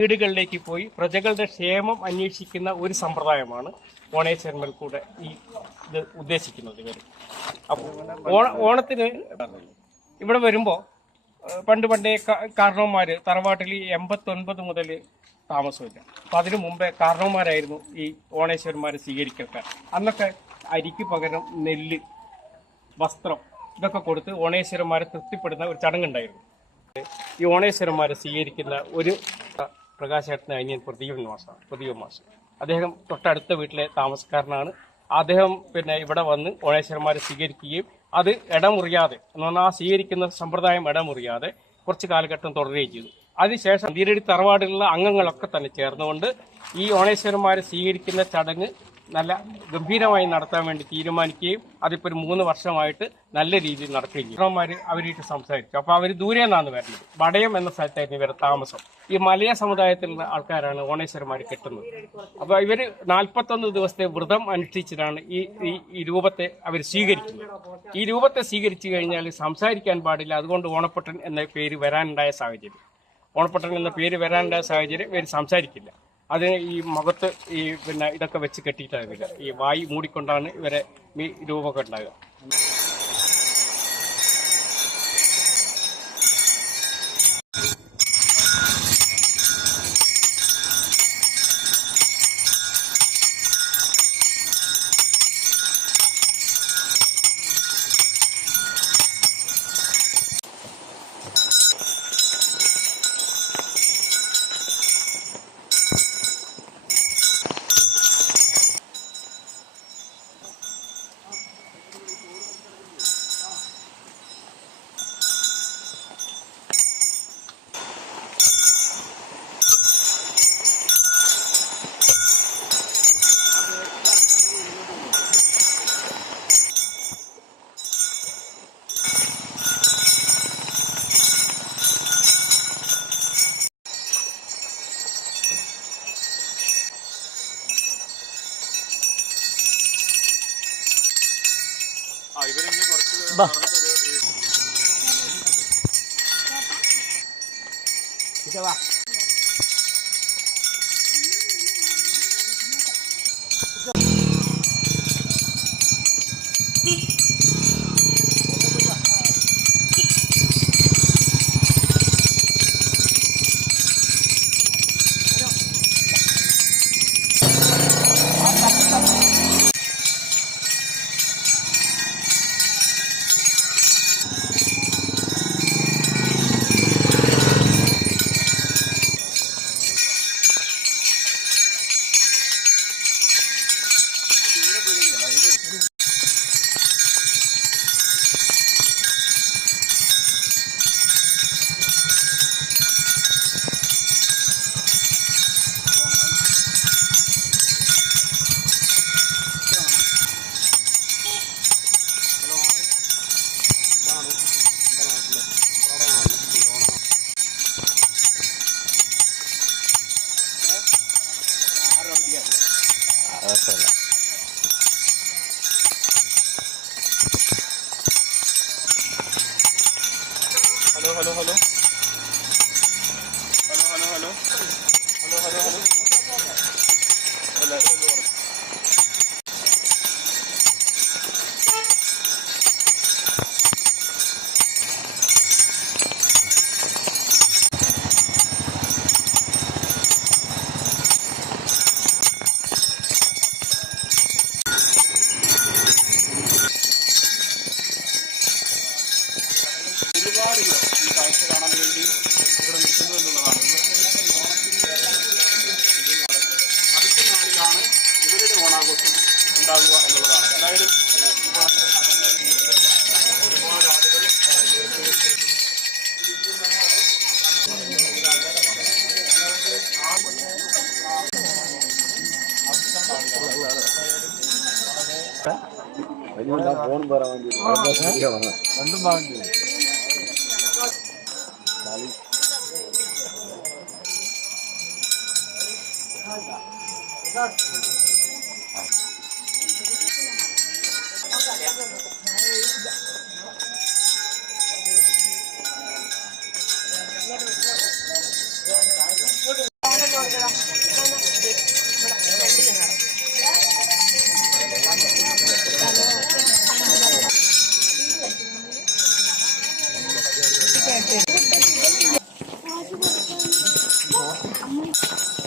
വീടുകളിലേക്ക് പോയി പ്രജകളുടെ ക്ഷേമം അന്വേഷിക്കുന്ന ഒരു സമ്പ്രദായമാണ് ഓണേശ്വരന്മേൽ കൂടെ ഇത് ഉദ്ദേശിക്കുന്നത്. ഇവർ ഓണത്തിന് ഇവിടെ വരുമ്പോൾ പണ്ടേ കാരണവന്മാർ തറവാട്ടിൽ 89 മുതൽ താമസമില്ല. അപ്പം അതിനു മുമ്പേ കാരണവന്മാരായിരുന്നു ഈ ഓണേശ്വരന്മാരെ സ്വീകരിക്കാൻ. അന്നൊക്കെ അരിക്ക് പകരം നെല്ല്, വസ്ത്രം ഇതൊക്കെ കൊടുത്ത് ഓണേശ്വരന്മാരെ തൃപ്തിപ്പെടുന്ന ഒരു ചടങ്ങുണ്ടായിരുന്നു. ഈ ഓണേശ്വരന്മാരെ സ്വീകരിക്കുന്ന ഒരു പ്രകാശേട്ടന് അനിയൻ പ്രദീപൻ മാഷ് അദ്ദേഹം തൊട്ടടുത്ത വീട്ടിലെ താമസക്കാരനാണ്. അദ്ദേഹം ഇവിടെ വന്ന് ഓണേശ്വരന്മാരെ സ്വീകരിക്കുകയും അത് ഇടമുറിയാതെ എന്ന് പറഞ്ഞാൽ ആ സ്വീകരിക്കുന്ന സമ്പ്രദായം ഇടമുറിയാതെ കുറച്ച് കാലഘട്ടം തുടരുകയും ചെയ്തു. അതിനുശേഷം തീരടി തറവാടിലുള്ള അംഗങ്ങളൊക്കെ തന്നെ ചേർന്നുകൊണ്ട് ഈ ഓണേശ്വരന്മാരെ സ്വീകരിക്കുന്ന ചടങ്ങ് നല്ല ഗംഭീരമായി നടത്താൻ വേണ്ടി തീരുമാനിക്കുകയും അതിപ്പോൾ ഒരു 3 വർഷമായിട്ട് നല്ല രീതിയിൽ നടക്കുകയും ചെയ്യും. അവരായിട്ട് സംസാരിച്ചു. അപ്പോൾ അവർ ദൂരെ നിന്നാണ് വരുന്നത്. വടയം എന്ന സ്ഥലത്തായിരുന്നു ഇവരുടെ താമസം. ഈ മലയ സമുദായത്തിലുള്ള ആൾക്കാരാണ് ഓണേശ്വരന്മാർ കെട്ടുന്നത്. അപ്പോൾ ഇവർ 41 ദിവസത്തെ വ്രതം അനുഷ്ഠിച്ചിട്ടാണ് ഈ രൂപത്തെ അവർ സ്വീകരിക്കുന്നത്. ഈ രൂപത്തെ സ്വീകരിച്ചു കഴിഞ്ഞാൽ സംസാരിക്കാൻ പാടില്ല. അതുകൊണ്ട് ഓണപ്പട്ടൻ എന്ന പേര് വരാനുണ്ടായ സാഹചര്യം ഇവർ സംസാരിക്കില്ല. അതിന് ഈ മുഖത്ത് ഇതൊക്കെ വെച്ച് കെട്ടിയിട്ടാവില്ല. ഈ വായി മൂടിക്കൊണ്ടാണ് ഇവരെ ഈ രൂപമൊക്കെ ഉണ്ടാകുക. ഫോൺ പറയാൻ വേണ്ടി രണ്ടും വാങ്ങി ഉം.